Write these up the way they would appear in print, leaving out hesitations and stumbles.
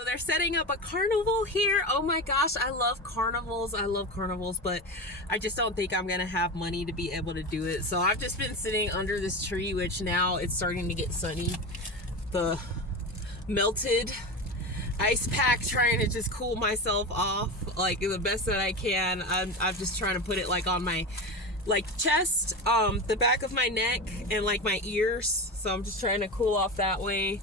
So they're setting up a carnival here. Oh my gosh, I love carnivals. I love carnivals, but I just don't think I'm gonna have money to be able to do it. So I've just been sitting under this tree, which now it's starting to get sunny. The melted ice pack, trying to just cool myself off like the best that I can. I'm just trying to put it like on my chest, the back of my neck, and like my ears. So I'm just trying to cool off that way.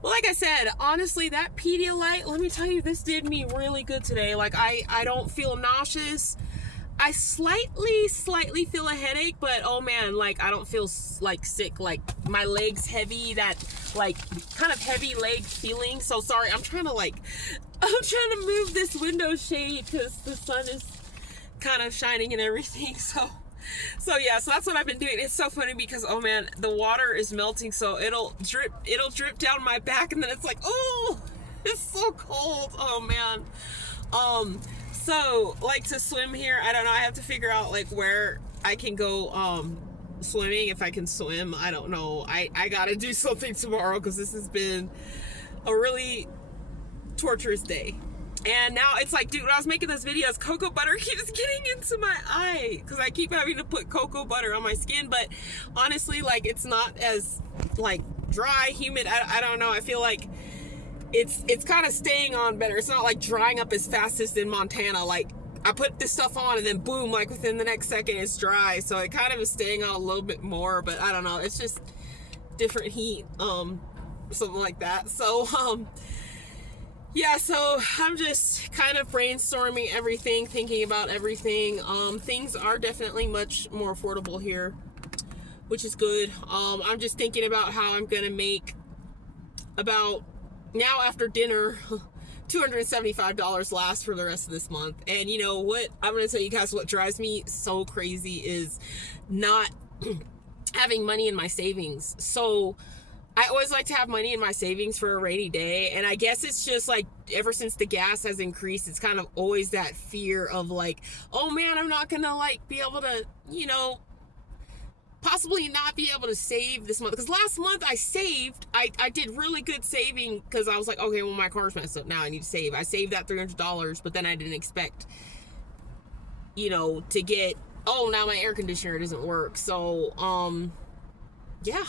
Well, like I said, honestly, that Pedialyte, let me tell you, this did me really good today. Like, I don't feel nauseous. I slightly feel a headache, but oh man, like, I don't feel like sick. Like, my legs heavy, that like kind of heavy leg feeling. So sorry, I'm trying to move this window shade because the sun is kind of shining and everything. So yeah, so that's what I've been doing. It's so funny because, oh man, the water is melting, so it'll drip down my back, and then it's like, oh, it's so cold. Oh man. So like, to swim here, I don't know. I have to figure out like where I can go swimming, if I can swim. I don't know. I gotta do something tomorrow because this has been a really torturous day. And now it's like, dude, when I was making those videos, cocoa butter keeps getting into my eye because I keep having to put cocoa butter on my skin. But honestly, like, it's not as like dry, humid. I don't know. I feel like it's kind of staying on better. It's not like drying up as fast as in Montana. Like, I put this stuff on and then boom, like within the next second it's dry. So it kind of is staying on a little bit more, but I don't know. It's just different heat, something like that. So, yeah, so I'm just kind of brainstorming everything, thinking about everything. Things are definitely much more affordable here, which is good. I'm just thinking about how I'm going to make about, now after dinner, $275 last for the rest of this month. And you know what? I'm going to tell you guys what drives me so crazy is not having money in my savings. So I always like to have money in my savings for a rainy day. And I guess it's just like, ever since the gas has increased, it's kind of always that fear of like, oh man, I'm not gonna like be able to, you know, possibly not be able to save this month. Because last month I saved, I did really good saving because I was like, okay, well, my car's messed up now, I need to save. I saved that $300, but then I didn't expect, you know, to get, oh, now my air conditioner doesn't work. So, yeah.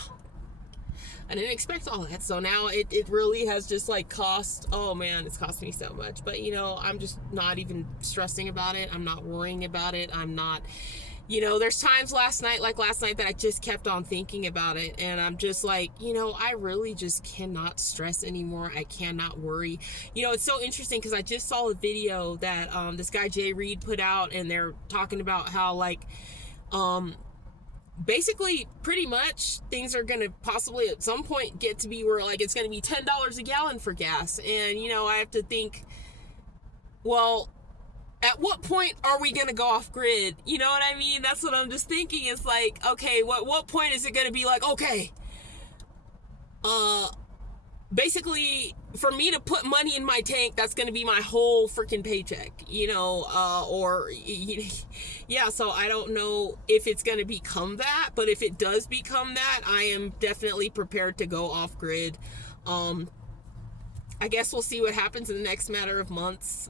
I didn't expect all that. So now it really has just like cost, oh man, it's cost me so much. But you know, I'm just not even stressing about it. I'm not worrying about it. I'm not, you know, there's times last night that I just kept on thinking about it. And I'm just like, you know, I really just cannot stress anymore. I cannot worry. You know, it's so interesting because I just saw a video that this guy Jay Reed put out, and they're talking about how like, basically pretty much things are going to possibly at some point get to be where like it's going to be $10 a gallon for gas. And you know, I have to think, well, at what point are we going to go off grid? You know what I mean? That's what I'm just thinking. It's like, okay, what point is it going to be like, okay, basically for me to put money in my tank, that's going to be my whole freaking paycheck, you know, yeah. So I don't know if it's going to become that, but if it does become that, I am definitely prepared to go off grid. I guess we'll see what happens in the next matter of months.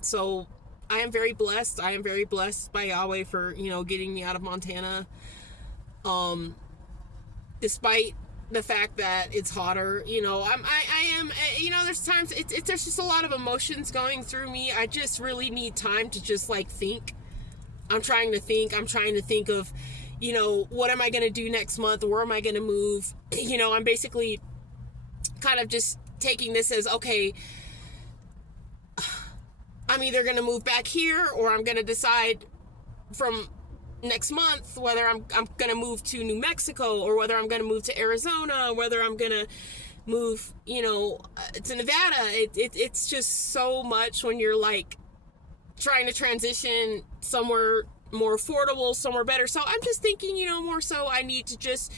So I am very blessed. I am very blessed by Yahweh for, you know, getting me out of Montana. Despite the fact that it's hotter, you know, I am, you know, there's times there's just a lot of emotions going through me. I just really need time to just like think. I'm trying to think of, you know, what am I going to do next month? Where am I going to move? You know, I'm basically kind of just taking this as, okay, I'm either going to move back here, or I'm going to decide from next month whether I'm going to move to New Mexico, or whether I'm going to move to Arizona, whether I'm going to move, you know, to Nevada. It's just so much when you're like trying to transition somewhere more affordable, somewhere better. So I'm just thinking, you know, more so I need to just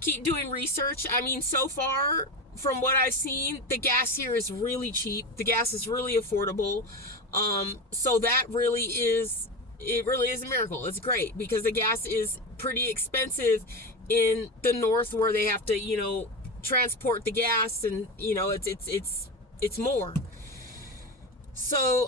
keep doing research. I mean, so far from what I've seen, the gas here is really cheap. The gas is really affordable. So that really is, it really is a miracle. It's great because the gas is pretty expensive in the north, where they have to, you know, transport the gas, and you know, it's it's more. So,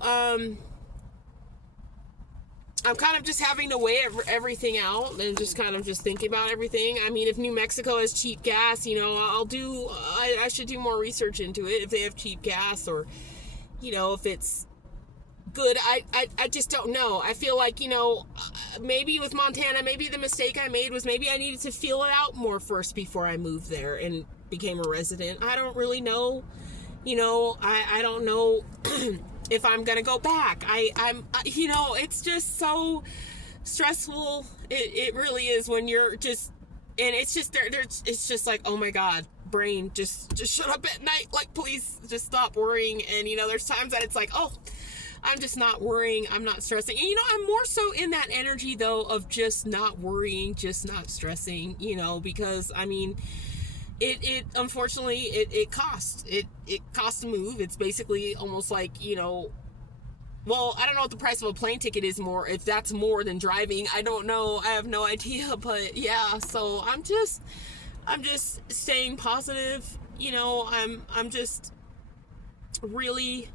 I'm kind of just having to weigh everything out and just kind of just thinking about everything. I mean, if New Mexico has cheap gas, I should do more research into it if they have cheap gas, or, if it's good. I just don't know. I feel like, maybe with Montana, maybe the mistake I made was maybe I needed to feel it out more first before I moved there and became a resident. I don't really know. I don't know if I'm gonna go back. It's just so stressful. It really is when you're just, and it's just it's just like, oh my God, brain, just shut up at night. Like, please just stop worrying. And, there's times that it's like, oh, I'm just not worrying. I'm not stressing. And, I'm more so in that energy though of just not worrying, just not stressing, because I mean, it unfortunately it costs. It costs to move. It's basically almost like, well, I don't know what the price of a plane ticket is more, if that's more than driving. I don't know. I have no idea, but yeah, so I'm just staying positive. I'm just really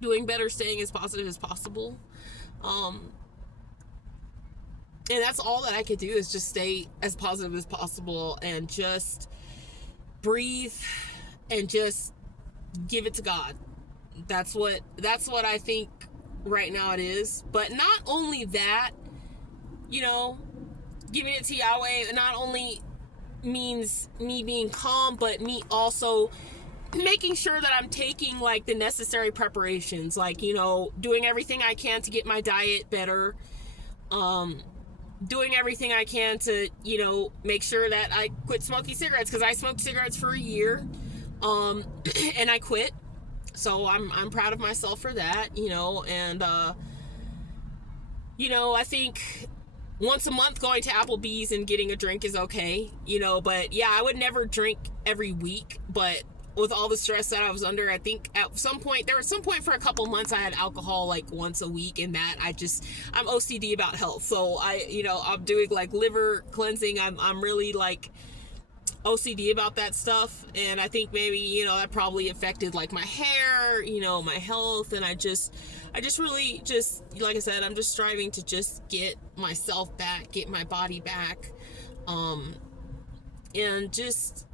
doing better, staying as positive as possible. And that's all that I could do, is just stay as positive as possible and just breathe and just give it to God. That's what I think right now it is. But not only that, giving it to Yahweh not only means me being calm, but me also making sure that I'm taking like the necessary preparations, like, doing everything I can to get my diet better, doing everything I can to, make sure that I quit smoking cigarettes, because I smoked cigarettes for a year, and I quit. So I'm proud of myself for that, and, I think once a month going to Applebee's and getting a drink is okay, but yeah, I would never drink every week. But with all the stress that I was under, I think there was some point for a couple months I had alcohol like once a week, and that I'm OCD about health. So I'm doing like liver cleansing. I'm really like OCD about that stuff. And I think maybe, that probably affected like my hair, my health. And I just really just, like I said, I'm just striving to just get myself back, get my body back, and just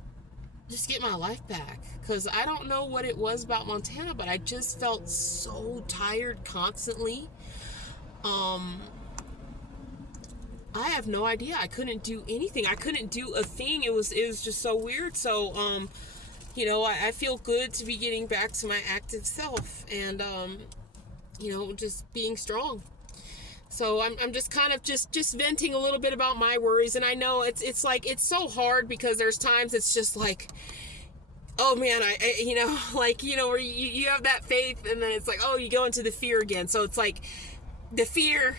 get my life back. Because I don't know what it was about Montana, but I just felt so tired constantly. I have no idea. I couldn't do anything. I couldn't do a thing. It was just so weird. So, I feel good to be getting back to my active self, and, just being strong. So I'm just kind of just venting a little bit about my worries. And I know it's like, it's so hard, because there's times it's just like, oh man, where you have that faith, and then it's like, oh, you go into the fear again. So it's like the fear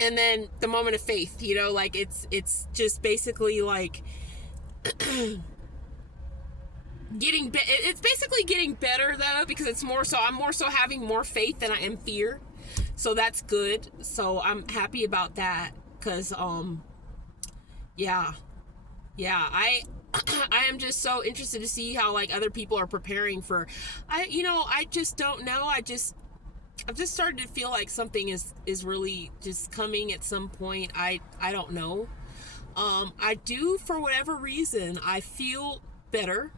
and then the moment of faith, like it's just basically like it's basically getting better though, because I'm more so having more faith than I am fear. So that's good. So I'm happy about that, because I am just so interested to see how like other people are preparing for, I just don't know. I've just started to feel like something is really just coming at some point. I don't know. I do, for whatever reason, I feel better.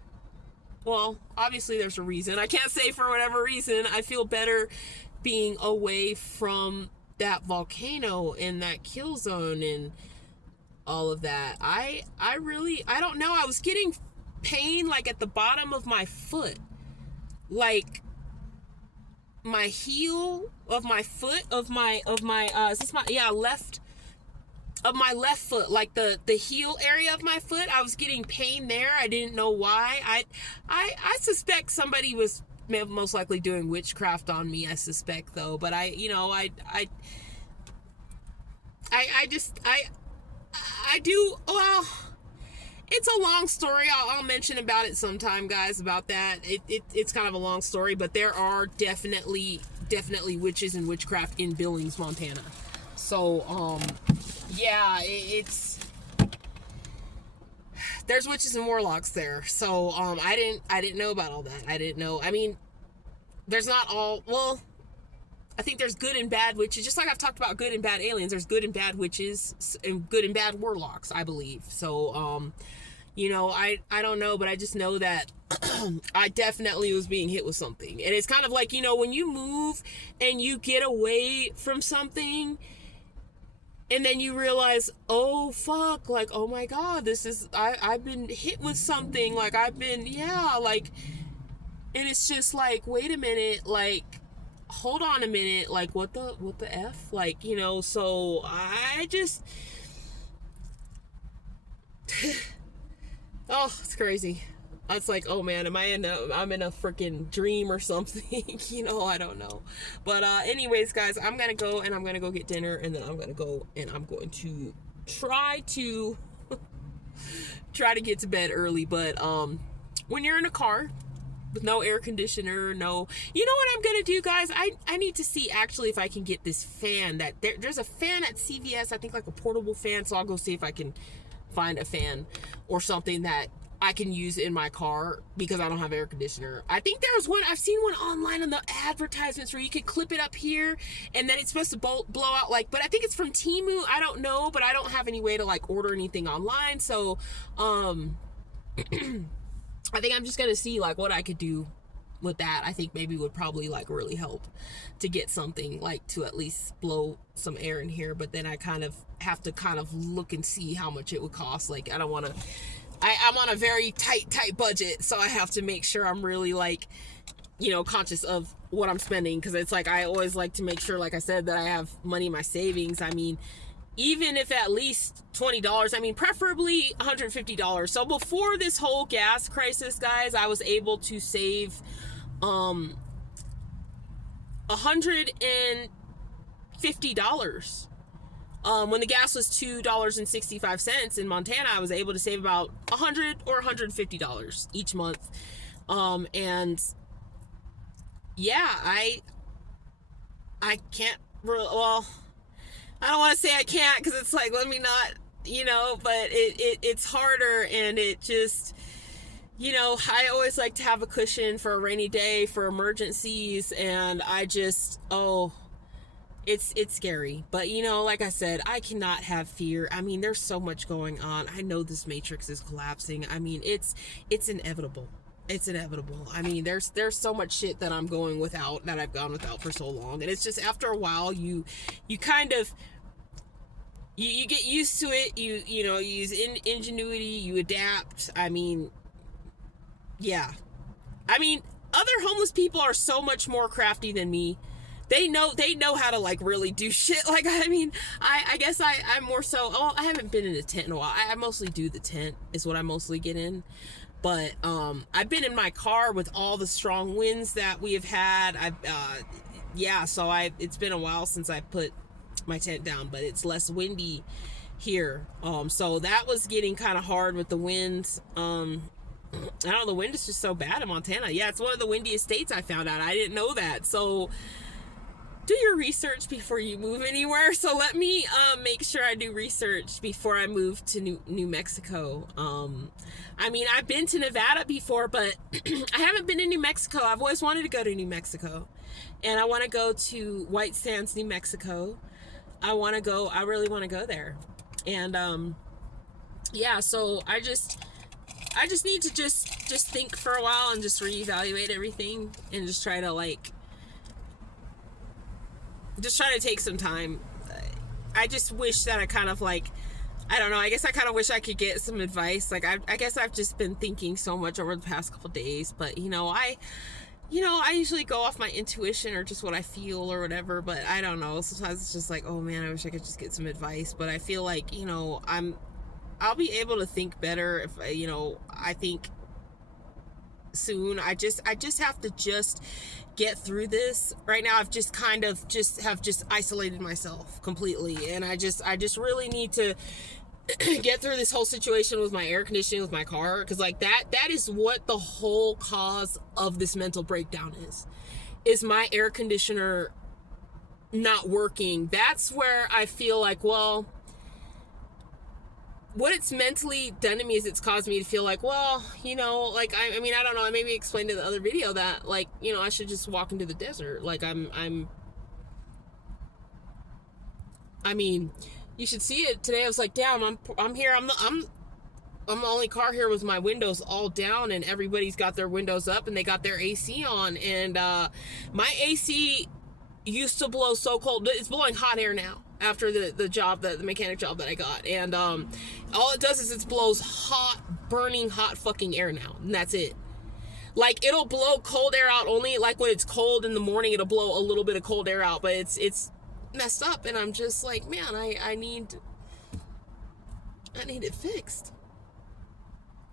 Well, obviously there's a reason. I can't say for whatever reason. I feel better being away from that volcano and that kill zone and all of that. I don't know. I was getting pain like at the bottom of my foot, like my heel of my foot of my left of my left foot, like the heel area of my foot. I was getting pain there. I didn't know why. I suspect somebody was most likely doing witchcraft on me, I suspect, though. But I do, well, it's a long story. I'll mention about it sometime, guys, about that. It's kind of a long story, but there are definitely witches and witchcraft in Billings, Montana. So, yeah, there's witches and warlocks there. So, I didn't know about all that. I didn't know. I mean, there's not all, well, I think there's good and bad witches, just like I've talked about good and bad aliens. There's good and bad witches and good and bad warlocks, I believe. So, I don't know, but I just know that I definitely was being hit with something. And it's kind of like, when you move and you get away from something and then you realize, oh fuck, like, oh my God, I've been hit with something. Like and it's just like, wait a minute, like, hold on a minute, like, what the F? Like, so I just, oh, it's crazy. It's like, oh man, I'm in a freaking dream or something. I don't know. But anyways, guys, I'm gonna go get dinner, and then I'm gonna go and I'm going to try to get to bed early. But when you're in a car with no air conditioner, no, you know what I'm gonna do, guys? I need to see actually if I can get this fan that there's a fan at CVS, I think, like a portable fan. So I'll go see if I can find a fan or something that I can use in my car because I don't have air conditioner. I think there was one, I've seen one online on the advertisements where you could clip it up here and then it's supposed to blow out, like, but I think it's from Temu. I don't know, but I don't have any way to like order anything online. So, I think I'm just going to see like what I could do with that. I think maybe would probably like really help to get something like to at least blow some air in here. But then I kind of have to kind of look and see how much it would cost. Like, I don't want to, I'm on a very tight budget, so I have to make sure I'm really like, conscious of what I'm spending, because it's like I always like to make sure, like I said, that I have money in my savings. I mean, even if at least $20, I mean, preferably $150. So before this whole gas crisis, guys, I was able to save $150. When the gas was $2.65 in Montana, I was able to save about $100 or $150 each month. And yeah, I can't, well, I don't want to say I can't, because it's like, let me not, but it's harder, and it just, I always like to have a cushion for a rainy day, for emergencies, and I just, it's scary. But like I said, I cannot have fear. I mean, there's so much going on. I know this matrix is collapsing. I mean, it's inevitable. It's inevitable. I mean, there's so much shit that I'm going without, that I've gone without for so long, and it's just after a while you kind of you get used to it. You use ingenuity, you adapt. I mean, yeah. I mean, other homeless people are so much more crafty than me. They know how to like really do shit. Like, I mean, I guess I'm more so, I haven't been in a tent in a while. I mostly do the tent is what I mostly get in. But I've been in my car with all the strong winds that we have had. It's been a while since I put my tent down, but it's less windy here. So that was getting kind of hard with the winds. I don't know, the wind is just so bad in Montana. Yeah, it's one of the windiest states, I found out. I didn't know that. So do your research before you move anywhere. So let me make sure I do research before I move to New Mexico. I mean, I've been to Nevada before, but I haven't been to New Mexico. I've always wanted to go to New Mexico, and I want to go to White Sands, New Mexico. I really want to go there. And so I just need to just think for a while and just reevaluate everything, and just try to take some time. I just wish that I kind of like, I don't know, I guess I kind of wish I could get some advice. Like, I guess I've just been thinking so much over the past couple days, but I usually go off my intuition or just what I feel or whatever, but I don't know. Sometimes it's just like, oh man, I wish I could just get some advice. But I feel like, I'll be able to think better if, I think soon. I just have to just get through this. Right now I've just kind of have isolated myself completely, and I just really need to get through this whole situation with my air conditioning with my car, because like that is what the whole cause of this mental breakdown is my air conditioner not working. That's where I feel like, well, what it's mentally done to me is it's caused me to feel like, well, you know, like, I mean, I don't know, I maybe explained in the other video that, like, you know, I should just walk into the desert. Like, I mean, you should see it today. I was like, damn, I'm here, I'm the only car here with my windows all down, and everybody's got their windows up and they got their AC on, and my AC used to blow so cold. It's blowing hot air now after the job, the mechanic job that I got, and all it does is it blows hot, burning hot fucking air now, and that's it. Like, it'll blow cold air out only like when it's cold in the morning. It'll blow a little bit of cold air out, but it's messed up, and I'm just like, man, I need it fixed.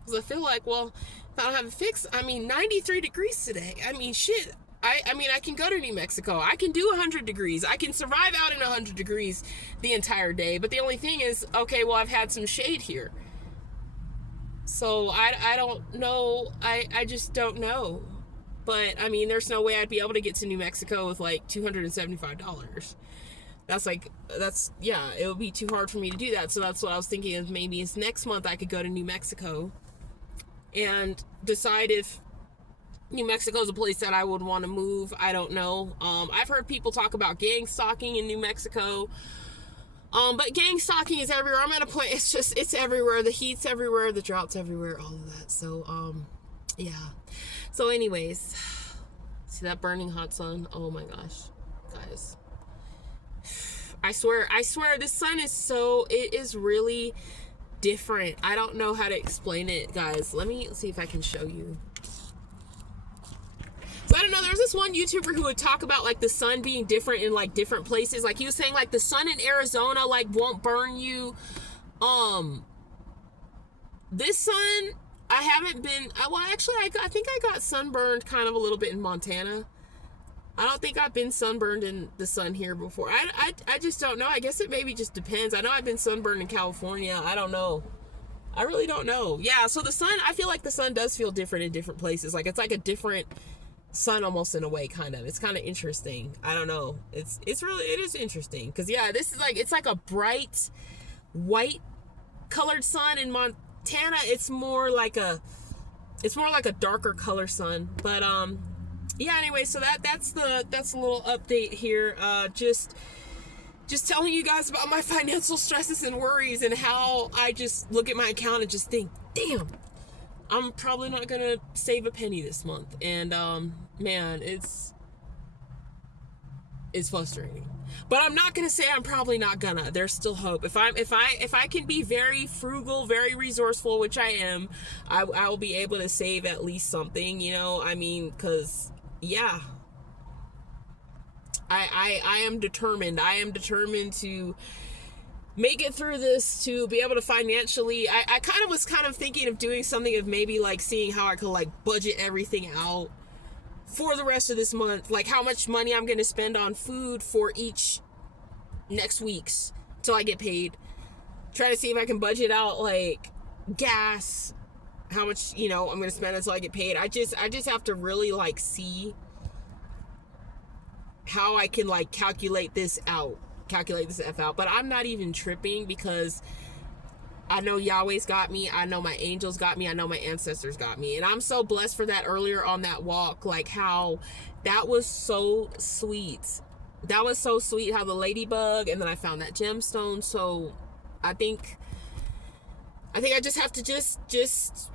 Because I feel like, well, if I don't have it fixed, I mean, 93 degrees today. I mean, shit. I mean, I can go to New Mexico. I can do 100 degrees. I can survive out in 100 degrees the entire day. But the only thing is, okay, well, I've had some shade here. So I don't know. I just don't know. But, I mean, there's no way I'd be able to get to New Mexico with, like, $275. Yeah, it would be too hard for me to do that. So that's what I was thinking of. Maybe it's next month I could go to New Mexico and decide if New Mexico is a place that I would want to move. I don't know. I've heard people talk about gang stalking in New Mexico. But gang stalking is everywhere. I'm at a point, it's everywhere. The heat's everywhere, the drought's everywhere, all of that. So, yeah. So anyways, see that burning hot sun? Oh my gosh, guys. I swear, this sun is it is really different. I don't know how to explain it, guys. Let me see if I can show you. So I don't know, there was this one YouTuber who would talk about, like, the sun being different in, like, different places. Like, he was saying, like, the sun in Arizona, like, won't burn you. This sun, I haven't been, well, actually, I think I got sunburned kind of a little bit in Montana. I don't think I've been sunburned in the sun here before. I just don't know. I guess it maybe just depends. I know I've been sunburned in California. I don't know. I really don't know. Yeah, so the sun, I feel like the sun does feel different in different places. Like, it's like a different sun almost in a way, kind of. It's kind of interesting. I don't know. It is interesting. Because, yeah, this is like, it's like a bright white colored sun. In Montana, it's more like a darker color sun. But, yeah, anyway, so that's a little update here. Just telling you guys about my financial stresses and worries, and how I just look at my account and just think, damn, I'm probably not gonna save a penny this month. And man, it's frustrating. But I'm not gonna say I'm probably not gonna. There's still hope. If I can be very frugal, very resourceful, which I am, I will be able to save at least something, you know. I mean, because, yeah, I am determined. I am determined to make it through this, to be able to financially, I was thinking of doing something of maybe, like, seeing how I could, like, budget everything out for the rest of this month, like how much money I'm going to spend on food for each next week's till I get paid. Try to see if I can budget out, like, gas, how much, you know, I'm going to spend until I get paid. I just have to really, like, see how I can, like, calculate this F out. But I'm not even tripping, because I know Yahweh's got me. I know my angels got me. I know my ancestors got me. And I'm so blessed for that earlier on that walk. Like, how that was so sweet. That was so sweet, how the ladybug, and then I found that gemstone. So I think I just have to just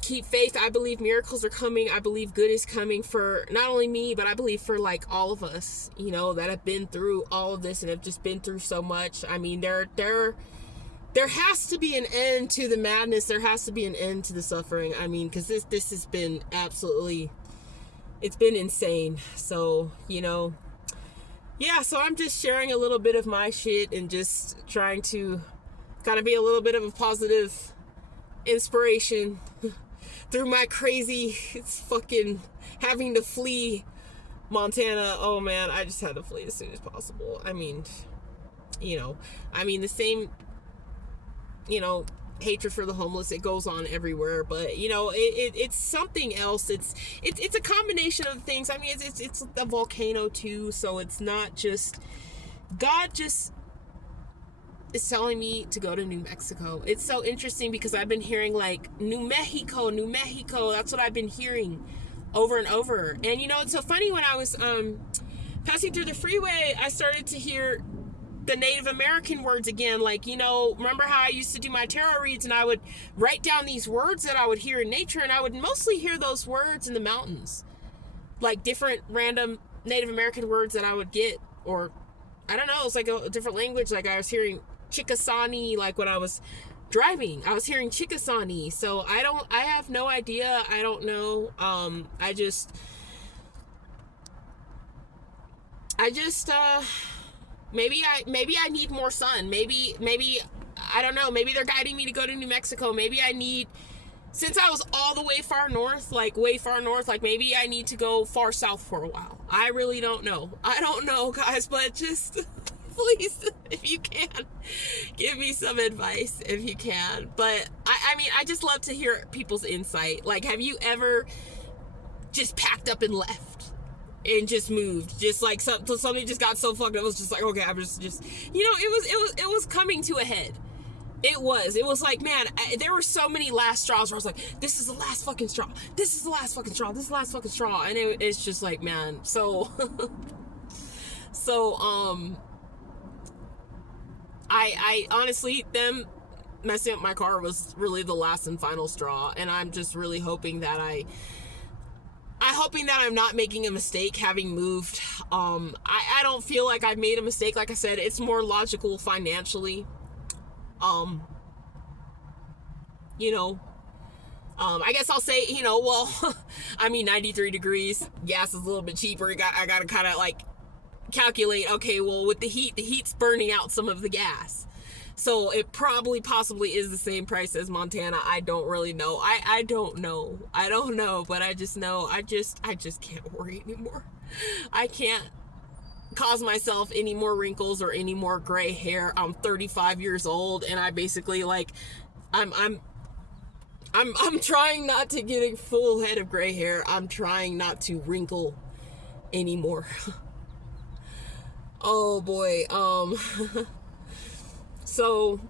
keep faith. I believe miracles are coming. I believe good is coming for not only me, but I believe for, like, all of us, you know, that have been through all of this and have just been through so much. I mean, there has to be an end to the madness. There has to be an end to the suffering. I mean, because this has been absolutely, it's been insane. So, you know, yeah, so I'm just sharing a little bit of my shit and just trying to kind of be a little bit of a positive inspiration through my crazy, it's fucking having to flee Montana. Oh man, I just had to flee as soon as possible. I mean, you know, the same, you know, hatred for the homeless, it goes on everywhere, but, you know, it's something else. It's a combination of things. I mean, it's a volcano too, so it's not just God. Just is telling me to go to New Mexico. It's so interesting because I've been hearing like New Mexico, New Mexico. That's what I've been hearing over and over. And you know, it's so funny, when I was passing through the freeway, I started to hear the Native American words again. Like, you know, remember how I used to do my tarot reads and I would write down these words that I would hear in nature, and I would mostly hear those words in the mountains. Like different random Native American words that I would get, or I don't know, it's like a different language. Like I was hearing Chickasani, like when I was driving, I was hearing Chickasani. So I have no idea. I don't know. Maybe I need more sun. Maybe I don't know. Maybe they're guiding me to go to New Mexico. Maybe I need, since I was all the way far north, like maybe I need to go far south for a while. I really don't know. I don't know, guys, but just please, if you can, give me some advice if you can. But I mean, I just love to hear people's insight. Like, have you ever just packed up and left and just moved? Just like something just got so fucked up. It was just like, okay, I'm just, you know, it was coming to a head. It was like, man, there were so many last straws where I was like, this is the last fucking straw. This is the last fucking straw. This is the last fucking straw. And it's just like, man, so, I honestly, them messing up my car was really the last and final straw. And I'm just really hoping that I'm not making a mistake having moved. I don't feel like I've made a mistake. Like I said, it's more logical financially. You know, I guess I'll say, you know, well, I mean, 93 degrees, gas is a little bit cheaper. I gotta kind of like calculate, okay, well, with the heat's burning out some of the gas. So it possibly is the same price as Montana. I don't really know. I don't know, but I just know, I just can't worry anymore. I can't cause myself any more wrinkles or any more gray hair. I'm 35 years old, and I basically, like, I'm trying not to get a full head of gray hair. I'm trying not to wrinkle anymore. Oh boy. So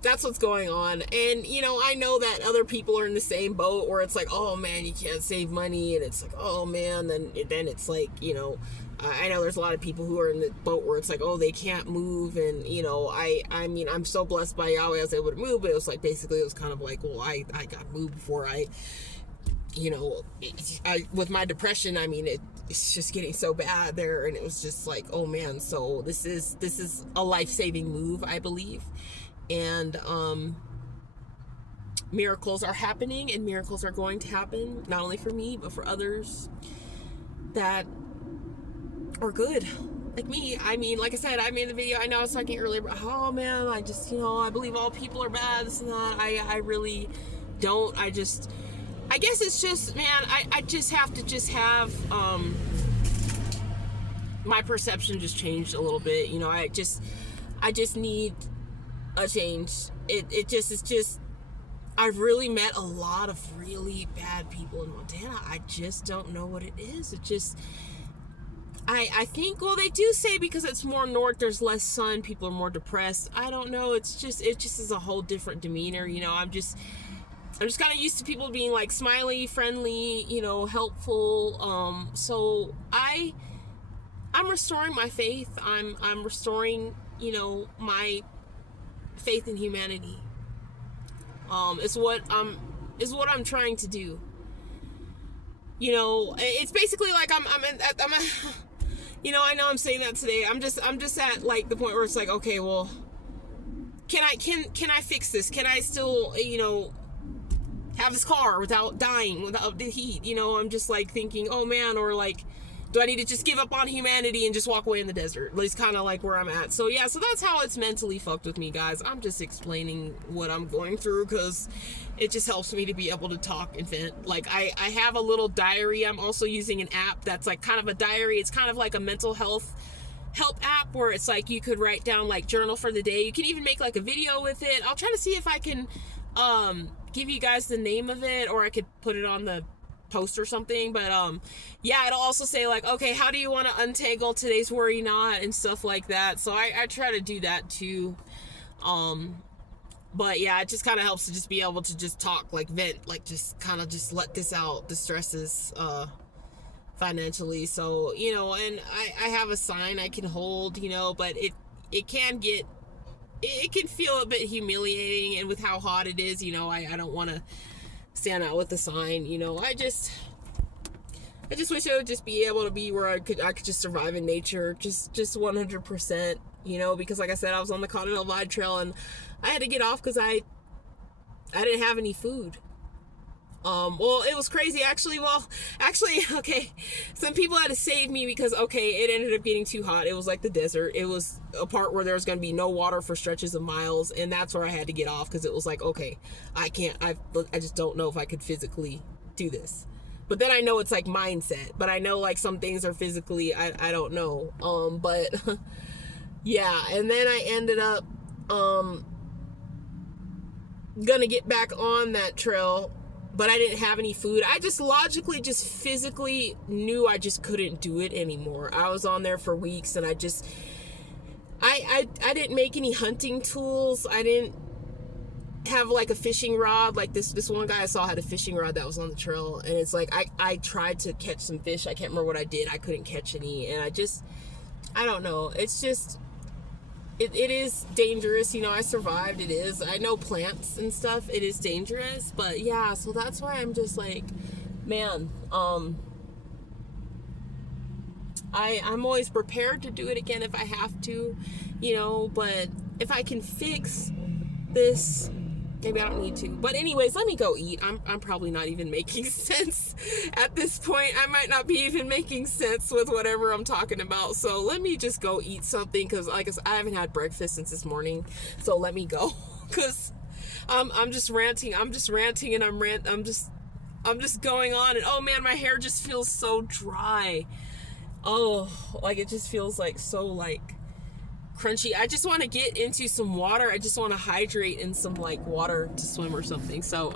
that's what's going on. And, you know, I know that other people are in the same boat where it's like, oh man, you can't save money. And it's like, oh man, then it's like, you know, I know there's a lot of people who are in the boat where it's like, oh, they can't move. And, you know, I mean, I'm so blessed by Yahweh I was able to move, but it was like, basically it was kind of like, well, I got moved before you know, with my depression, I mean, it's just getting so bad there. And it was just like, oh man, so this is a life-saving move, I believe. And, miracles are happening, and miracles are going to happen, not only for me, but for others that are good, like me. I mean, like I said, I made the video, I know I was talking earlier about, oh man, I just, you know, I believe all people are bad, this and that. I really don't. I guess it's just, man, I just have to have, my perception just changed a little bit, you know. I just need a change. It's just, I've really met a lot of really bad people in Montana. I just don't know what it is. It just, I think, well, they do say because it's more north, there's less sun, people are more depressed. I don't know. It just is a whole different demeanor. You know, I'm just kind of used to people being like smiley, friendly, you know, helpful. So I'm restoring my faith. I'm restoring, you know, my faith in humanity. Is what I'm trying to do. You know, it's basically like I'm you know, I know I'm saying that today. I'm just at like the point where it's like, okay, well, can I fix this? Can I still, you know, have this car without dying, without the heat? You know, I'm just like thinking, oh man, or like, do I need to just give up on humanity and just walk away in the desert? At least kind of like where I'm at. So yeah, so that's how it's mentally fucked with me, guys. I'm just explaining what I'm going through because it just helps me to be able to talk and vent. Like I have a little diary. I'm also using an app that's like kind of a diary. It's kind of like a mental health help app where it's like you could write down like journal for the day. You can even make like a video with it. I'll try to see if I can give you guys the name of it, or I could put it on the post or something. But yeah, it'll also say like, okay, how do you want to untangle today's worry knot and stuff like that. So I try to do that too. But yeah, it just kind of helps to just be able to just talk, like vent, like just kind of just let this out, the stresses financially. So, you know, and I have a sign I can hold, you know, but it can feel a bit humiliating, and with how hot it is, you know, I don't want to stand out with the sign, you know. I just wish I would just be able to be where I could just survive in nature, just 100%, you know, because like I said, I was on the Continental Divide Trail and I had to get off because I didn't have any food. Well, it was crazy, actually. Okay, some people had to save me because, okay, it ended up getting too hot. It was like the desert. It was a part where there was going to be no water for stretches of miles, and that's where I had to get off because it was like, okay, I just don't know if I could physically do this. But then I know it's like mindset, but I know like some things are physically, I don't know. But yeah, and then I ended up, gonna get back on that trail, but I didn't have any food. I just logically, just physically knew I just couldn't do it anymore. I was on there for weeks, and I didn't make any hunting tools. I didn't have like a fishing rod. Like this one guy I saw had a fishing rod that was on the trail, and it's like I tried to catch some fish. I can't remember what I did. I couldn't catch any, and I don't know. It's just it is dangerous, you know. I survived. It is. I know plants and stuff. It is dangerous, but yeah. So that's why I'm just like, man. I'm always prepared to do it again if I have to, you know. But if I can fix this, maybe I don't need to. But anyways, let me go eat. I'm probably not even making sense at this point. I might not be even making sense with whatever I'm talking about. So let me just go eat something, because like I said, I haven't had breakfast since this morning. So let me go, because I'm just ranting. I'm just ranting, and I'm just going on. And oh man, my hair just feels so dry. Oh, like it just feels like so like crunchy. I just want to get into some water. I just want to hydrate in some like water to swim or something. So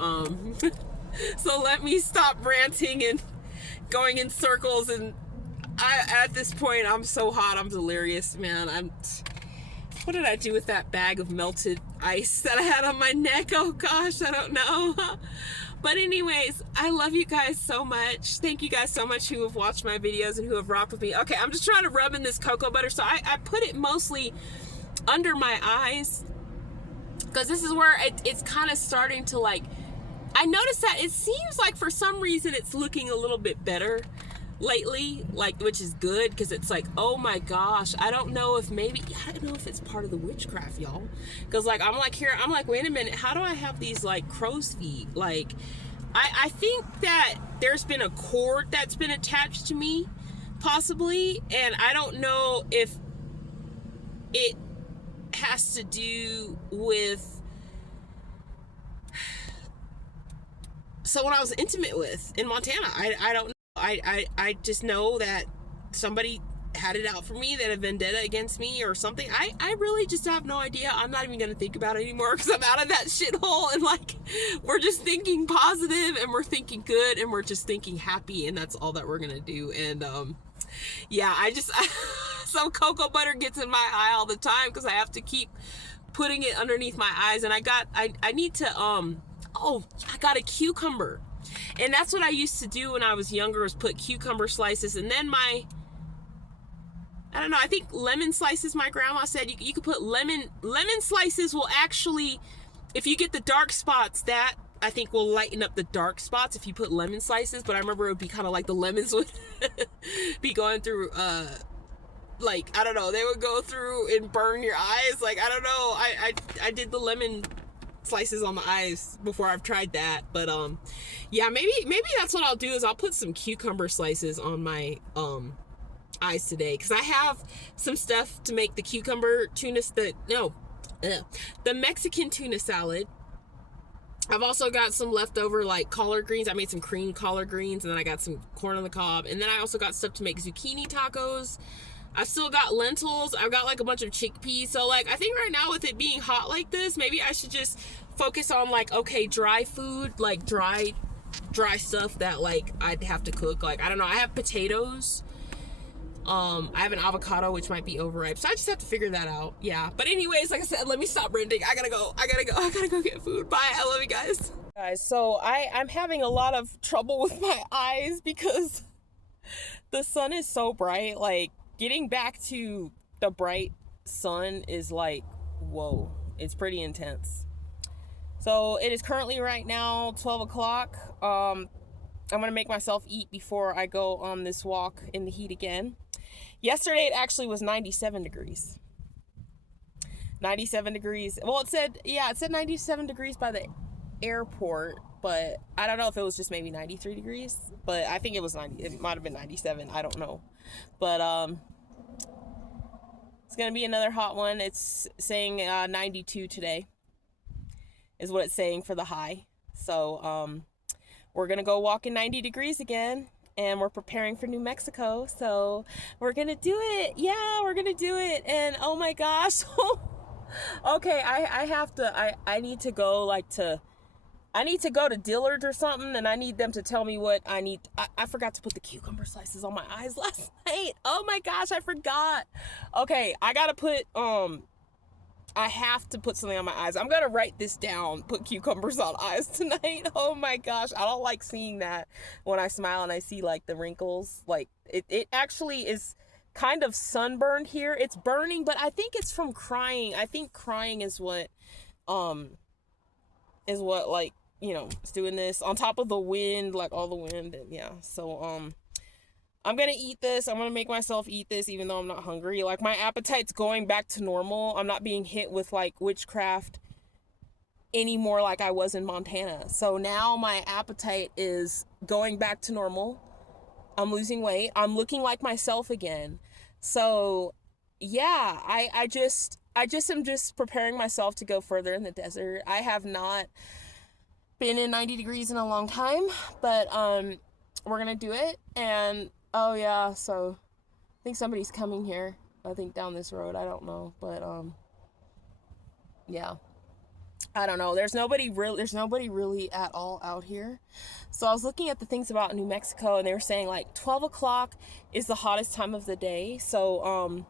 so let me stop ranting and going in circles. And at this point, I'm so hot, I'm delirious, man. What did I do with that bag of melted ice that I had on my neck? Oh gosh, I don't know. But anyways, I love you guys so much. Thank you guys so much who have watched my videos and who have rocked with me. Okay, I'm just trying to rub in this cocoa butter. So I put it mostly under my eyes, because this is where it's kind of starting to like, I noticed that it seems like for some reason it's looking a little bit better lately, like, which is good, because it's like, oh my gosh, I don't know if it's part of the witchcraft, y'all. Because like I'm like, wait a minute, how do I have these like crow's feet? Like I think that there's been a cord that's been attached to me, possibly, and I don't know if it has to do with someone I was intimate with in Montana. I don't know. I just know that somebody had it out for me, that a vendetta against me or something. I really just have no idea. I'm not even gonna think about it anymore, because I'm out of that shithole, and like, we're just thinking positive, and we're thinking good, and we're just thinking happy, and that's all that we're gonna do. And yeah, so cocoa butter gets in my eye all the time, because I have to keep putting it underneath my eyes. And I need to I got a cucumber. And that's what I used to do when I was younger, was put cucumber slices, and then I don't know, I think lemon slices, my grandma said you could put lemon slices will actually, if you get the dark spots, that I think will lighten up the dark spots if you put lemon slices. But I remember it would be kind of like the lemons would be going through, like, I don't know, they would go through and burn your eyes. Like, I don't know, I did the lemon slices on the eyes before. I've tried that. But yeah, maybe that's what I'll do, is I'll put some cucumber slices on my eyes today, because I have some stuff to make the cucumber tuna, the Mexican tuna salad. I've also got some leftover like collard greens. I made some creamed collard greens, and then I got some corn on the cob, and then I also got stuff to make zucchini tacos. I've still got lentils. I've got like a bunch of chickpeas. So like, I think right now with it being hot like this, maybe I should just focus on like, okay, dry food, like dry dry stuff that like I'd have to cook. Like, I don't know, I have potatoes. I have an avocado which might be overripe, so I just have to figure that out. Yeah, but anyways, like I said, let me stop ranting. I gotta go get food. Bye. I love you guys. So I'm having a lot of trouble with my eyes because the sun is so bright. Like, getting back to the bright sun is like, whoa, it's pretty intense. So it is currently right now 12 o'clock. I'm gonna make myself eat before I go on this walk in the heat again. Yesterday it actually was 97 degrees. 97 degrees. Well, it said 97 degrees by the airport, but I don't know if it was just maybe 93 degrees, but I think it was 90. It might have been 97. I don't know. But it's gonna be another hot one. It's saying 92 today is what it's saying for the high. So we're gonna go walk in 90 degrees again, and we're preparing for New Mexico. So we're gonna do it. Yeah, we're gonna do it. And oh my gosh. Okay, I need to go to Dillard's or something, and I need them to tell me what I need. I forgot to put the cucumber slices on my eyes last night. Oh my gosh, I forgot. Okay, I have to put something on my eyes. I'm gonna write this down, put cucumbers on eyes tonight. Oh my gosh, I don't like seeing that when I smile and I see like the wrinkles. Like, it actually is kind of sunburned here. It's burning, but I think it's from crying. I think crying is what like, you know, it's doing this on top of the wind, like all the wind. And yeah, so I'm gonna eat this. I'm gonna make myself eat this even though I'm not hungry. Like, my appetite's going back to normal. I'm not being hit with like witchcraft anymore like I was in Montana. So now my appetite is going back to normal. I'm losing weight. I'm looking like myself again. So yeah, I just am just preparing myself to go further in the desert. I have not been in 90 degrees in a long time, but we're gonna do it. And oh yeah, so I think somebody's coming here. I think down this road. I don't know, but yeah, I don't know. There's nobody really at all out here. So I was looking at the things about New Mexico, and they were saying like 12 o'clock is the hottest time of the day. So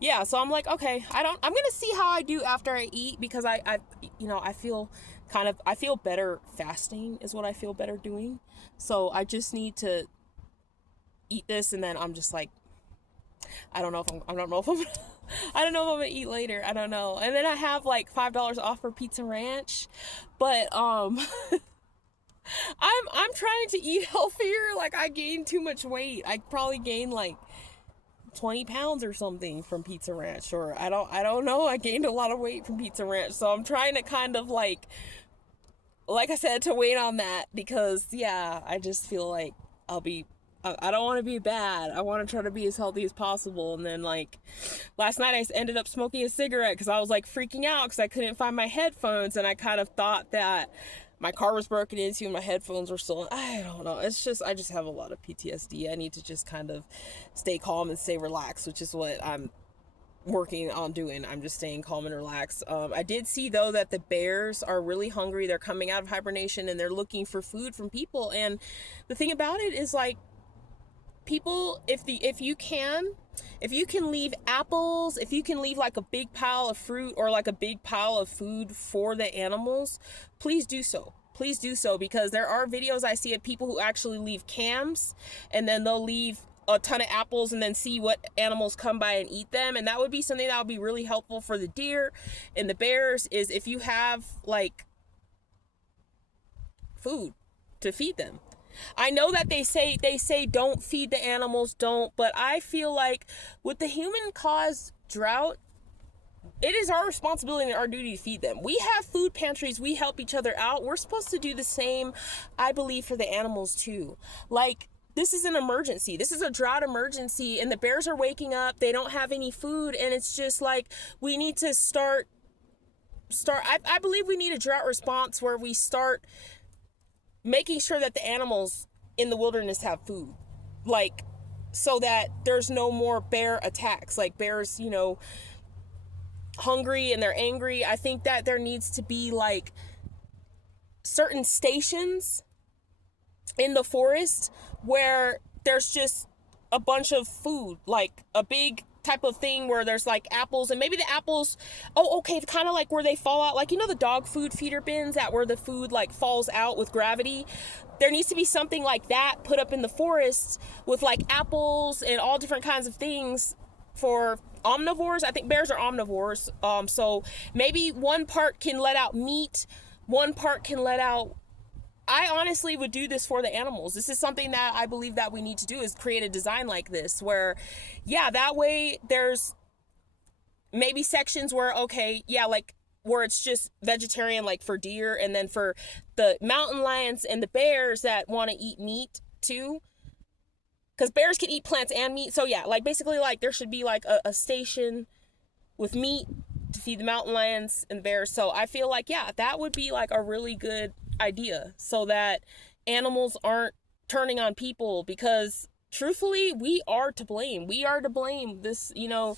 yeah, so I'm like, okay, I'm gonna see how I do after I eat, because I feel better fasting is what I feel better doing. So I just need to eat this, and then I'm just like, I don't know if I'm gonna eat later. I don't know. And then I have like $5 off for Pizza Ranch, but I'm trying to eat healthier. Like, I gained too much weight. I probably gained like 20 pounds or something from Pizza Ranch, or I don't know. I gained a lot of weight from Pizza Ranch, so I'm trying to kind of like I said, to wait on that, because yeah, I just feel like I don't want to be bad. I want to try to be as healthy as possible. And then like last night I ended up smoking a cigarette because I was like freaking out because I couldn't find my headphones, and I kind of thought that my car was broken into and my headphones were stolen. I don't know. It's just, I just have a lot of PTSD. I need to just kind of stay calm and stay relaxed, which is what I'm working on doing. I'm just staying calm and relaxed. I did see though that the bears are really hungry. They're coming out of hibernation and they're looking for food from people. And the thing about it is, like, people, if you can leave apples, if you can leave like a big pile of fruit or like a big pile of food for the animals, please do so. Please do so, because there are videos I see of people who actually leave cams, and then they'll leave a ton of apples and then see what animals come by and eat them. And that would be something that would be really helpful for the deer and the bears, is if you have like food to feed them. I know that they say don't feed the animals, but I feel like with the human caused drought, it is our responsibility and our duty to feed them. We have food pantries. We help each other out. We're supposed to do the same, I believe, for the animals too. Like, this is an emergency. This is a drought emergency, and the bears are waking up. They don't have any food, and it's just like, we need to start. I believe we need a drought response where we start making sure that the animals in the wilderness have food, like, so that there's no more bear attacks. Like, bears, hungry and they're angry. I think that there needs to be like certain stations in the forest where there's just a bunch of food, like a big type of thing where there's like apples, and maybe the apples, oh okay, kind of like where they fall out, like you know the dog food feeder bins, that where the food like falls out with gravity. There needs to be something like that put up in the forest with like apples and all different kinds of things for omnivores. I think bears are omnivores, so maybe one part can let out meat, one part can let out, I honestly would do this for the animals. This is something that I believe that we need to do, is create a design like this where, yeah, that way there's maybe sections where, okay, yeah, like where it's just vegetarian, like for deer, and then for the mountain lions and the bears that want to eat meat too. Because bears can eat plants and meat. So yeah, like basically like there should be like a station with meat to feed the mountain lions and bears. So I feel like, yeah, that would be like a really good idea so that animals aren't turning on people, because truthfully, we are to blame. We are to blame. This, you know,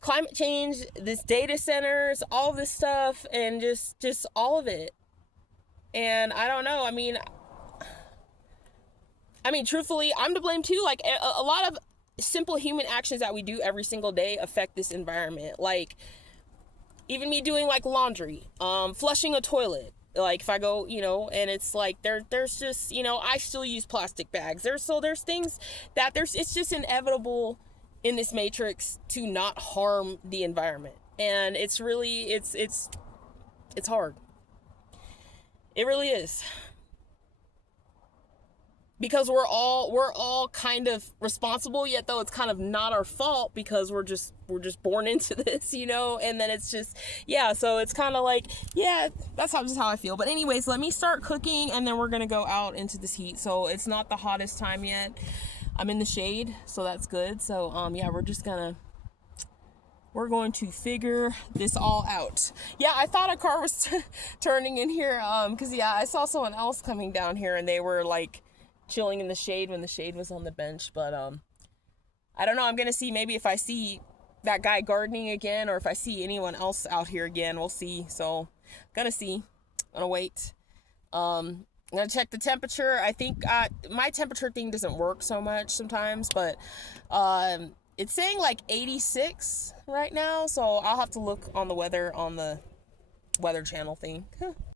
climate change, this data centers, all this stuff, and just all of it. And I don't know. I mean, truthfully, I'm to blame too. Like a lot of simple human actions that we do every single day affect this environment. Like even me doing like laundry, flushing a toilet. Like if I go, you know, and it's like there's just, you know, I still use plastic bags. There's things that it's just inevitable in this matrix to not harm the environment. And it's really it's hard. It really is. Because we're all kind of responsible, yet though it's kind of not our fault, because we're just born into this, you know. And then it's just, yeah, so it's kind of like, yeah, that's just how I feel. But anyways, let me start cooking, and then we're gonna go out into this heat. So it's not the hottest time yet. I'm in the shade, so that's good. So yeah, we're going to figure this all out. Yeah, I thought a car was turning in here, because yeah, I saw someone else coming down here, and they were like chilling in the shade when the shade was on the bench. But I don't know, I'm gonna see maybe if I see that guy gardening again, or if I see anyone else out here again. We'll see. So gonna see, gonna wait. I'm gonna check the temperature. I think my temperature thing doesn't work so much sometimes, but it's saying like 86 right now, so I'll have to look on the weather channel thing.